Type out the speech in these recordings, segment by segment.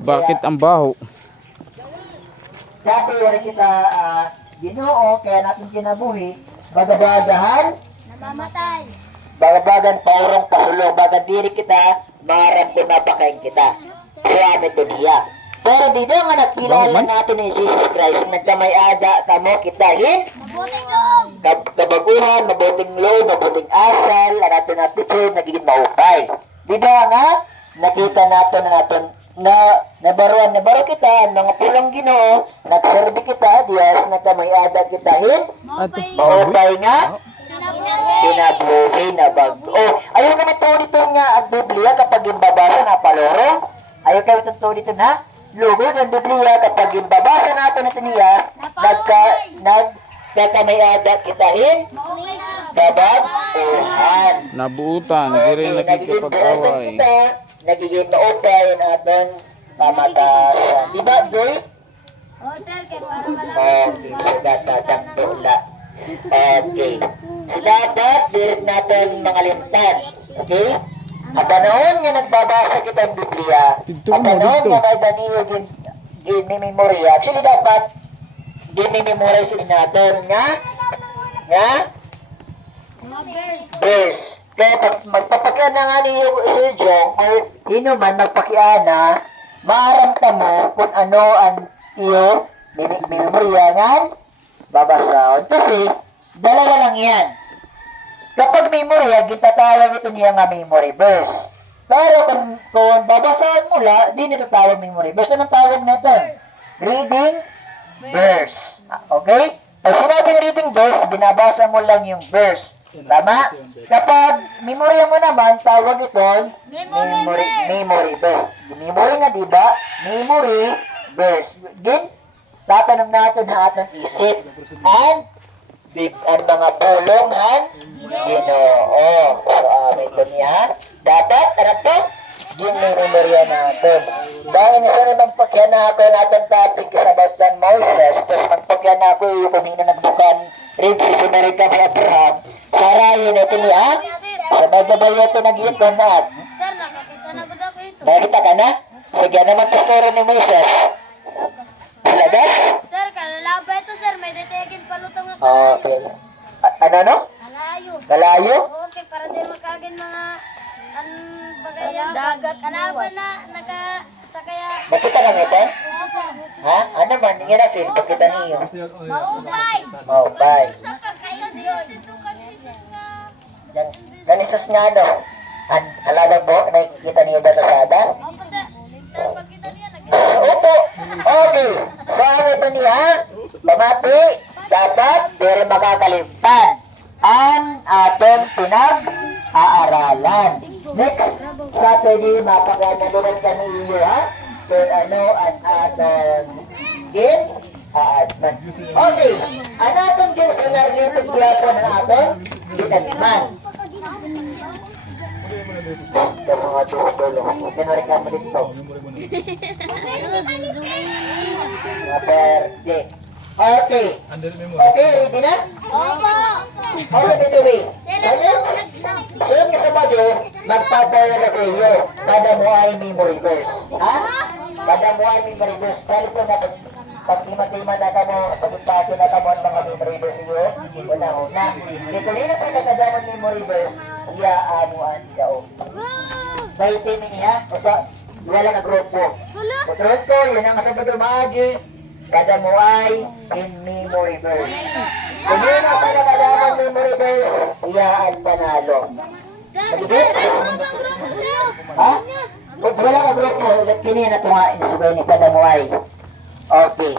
Bakit ang baho? Dati wala kita Ginoo, kaya natin kinabuhi, bagabagahan, Namamatay. bagabagan paurong pasulong, baga diri kita, marang pinapakain kita. Siya ito niya. Pero di nga nakilala natin ni Jesus Christ, nagkamay-ada kamo kitahin, Mabuting loob. kabaguhan, mabuting loob, mabuting asal, natin attitude, nagiging maupay. Di ba nga, nakita natin na nabaro kita, ang mga pulang Ginoo, nagserbi kita, Diyos, nagkamay-ada kitahin, maupay nga, kinabuhi na bago. Oh, ayaw kami to dito nga ang Biblia kapag yung babasa na palorong. Ayaw kami to dito na lugod ang Biblia kapag yung babasa natin ito niya, nagkakamay-ada kitahin, babaguhan. Nabuutan, di rin nakikipag-away. Nagiging maupay ang ating pamatasan. Diba, Doy? Oh, sir, kaya para malaman. Okay, so datatang tula. Okay. So dapat, dirit natin mga lintas. Okay? At anoon nga nagbabasa kita ng Biblia, at anoon nga nagdaniyo gini-memorya. Actually, dapat gini-memorya sila natin nga verse. Kaya pag magpapakyan na nga niyo Sir Jong, or inuman magpakiana, maaramta mo kung ano ang iyo memorya nga babasahon. Kasi, dalawa lang yan. Kapag memorya, gitatawag ito niya nga memory verse. Pero kung babasahon mo di nito tawag memory verse. Anong tawag nito? Reading verse. Okay? Pag sinabing reading verse, binabasa mo lang yung verse. Tama? Kapag memorya mo naman, tawag ito memory verse. Memory nga, diba? Memory verse. Again, tatanong natin sa atong isip. And ang mga pulong ng Ginoo. So, ito niya. Dapat, ano to? Gini-memorya natin. Dahil isa na magpakyan na ako natin topic is about than Moses. Tapos magpakyan na ako yung kung hindi na nagbukan rin si Sinarika ni Abraham. Sarayin ito niya. Sa magbabayo ito nag-iikon na. Sir, nakakita na ba ako ito? Nakita ka na? Sige naman pastoro ni Moses. Talaga? Sir, kalalaba ito, sir. May detegin palutong ako. Okay. Ano? Kalayo. Kalayo? Okay, para din makagin mga bagayan. Dagat. Kalaban na nakasakaya. Nakita ka nito? Ha? Ano man? Yan na feel. Pakita niyo. Maubay. Maubay. Sa pagkayon dito kanisis nga. Yan. Kanisos nga ano? Halaga po, nakikita niyo ba ito sa ada? Opo, sir. Sir, pagkita niya, Opo. Okay. So, ito niya. Pamati. Dapat, pero makakalimtan ang ating pinag-aaralan. Next Saturday, mapaganalunan kami iyo, ha? Kung ano ang ating gin-aadman. Okay. Ang ating gin-scenario ng grapo ng ating ginagman. Ito mga dulo. Pinareklamo dito. Mga birthday. Okay. Okay, ready na? Opo. Okay, dito way. So yung isa mo doon, magpapaya na kayo. Kada mo ay memory verse. Ha? Kada mo ay memory verse. Sali ko na pag tima-tima na ka mo, pag-ipato na ka mo ang mga memory verse iyo, una-una. Dito rin na pagkakada mo memory verse, iyaan mo ang ikaw. May timi niya, o sa wala na grupo. Grupo, yun ang kasabado maagi. Kada mo ay in memory verse. Kung yun ang pinakalaman memory verse, iyaan panalo. Magigit? Ha? Kung wala ka grupo, kini na tunga, inasugay ni kada mo ay. Okay.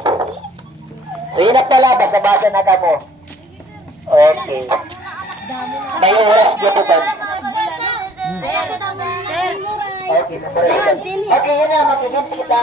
So yun ang pala, basa-basa na ka mo. Okay. May oras dito ba? Okay, yun na, makigims kita.